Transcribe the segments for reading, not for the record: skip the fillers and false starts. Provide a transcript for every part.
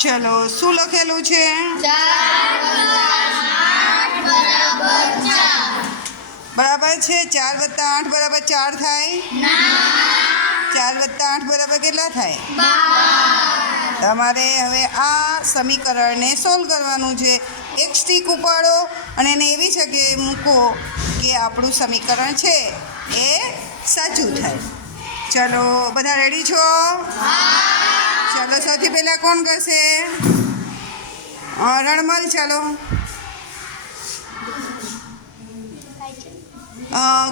ચલો શું લખેલું છે? બરાબર છે. 4 + 8 બરાબર 4 થાય? 4 + 8 બરાબર કેટલા થાય? તમારે હવે આ સમીકરણને સોલ્વ કરવાનું છે. એક સ્ટીક ઉપાડો અને એને એવી જગ્યાએ મૂકો કે આપણું સમીકરણ છે એ સાચું થાય. ચલો બધા રેડી છો? ચલો સૌથી પહેલાં કોણ કરશે? રણમલ. ચાલો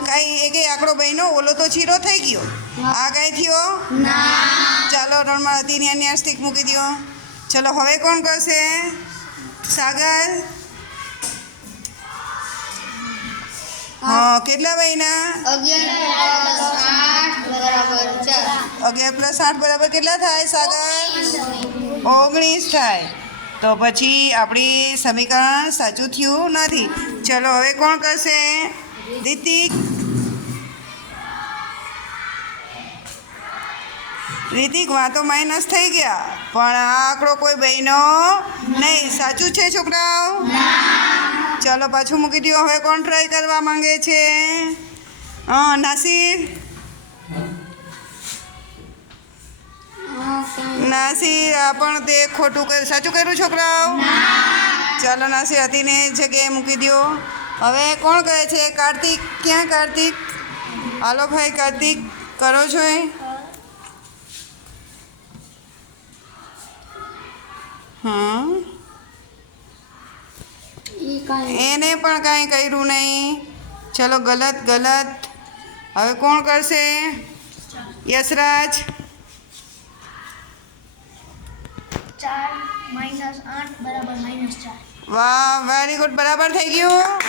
કાંઈ એક આંકડો બન્યો, ઓલો તો ચીરો થઈ ગયો, આ કાંઈ થયો? ચાલો રણમલ હતી ને સ્ટીક મૂકી દો. ચલો હવે કોણ કરશે? સાગર. કેટલા બન્યા? 11 + 8 બરાબર કેટલા થાય સાગર? 19 થાય. તો પછી આપણી સમીકરણ સાચું થયું નથી. ચલો હવે કોણ કરશે? રિતિક. રિતિક વાતો માઇનસ થઈ ગયા, પણ આ આંકડો કોઈ બન્યો નહીં. સાચું છે છોકરાઓ? ચલો પાછું મૂકી દો. હવે કોણ ટ્રાય કરવા માંગે છે? નાસિર. નાસિર આ પણ તે ખોટું કર્યું. સાચું કર્યું છોકરાઓ? ચાલો નાસિર હતીને જગ્યાએ મૂકી દો. હવે કોણ કહે છે? કાર્તિક. ક્યાં કાર્તિક? હાલો ભાઈ કાર્તિક, કરો છો એ? એને પણ કાંઈ કર્યું નહીં. ચલો ગલત ગલત. હવે કોણ કરશે? યશરાજ. 4 - 8 = -4. વાહ, વેરી ગુડ. બરાબર થઈ ગયું.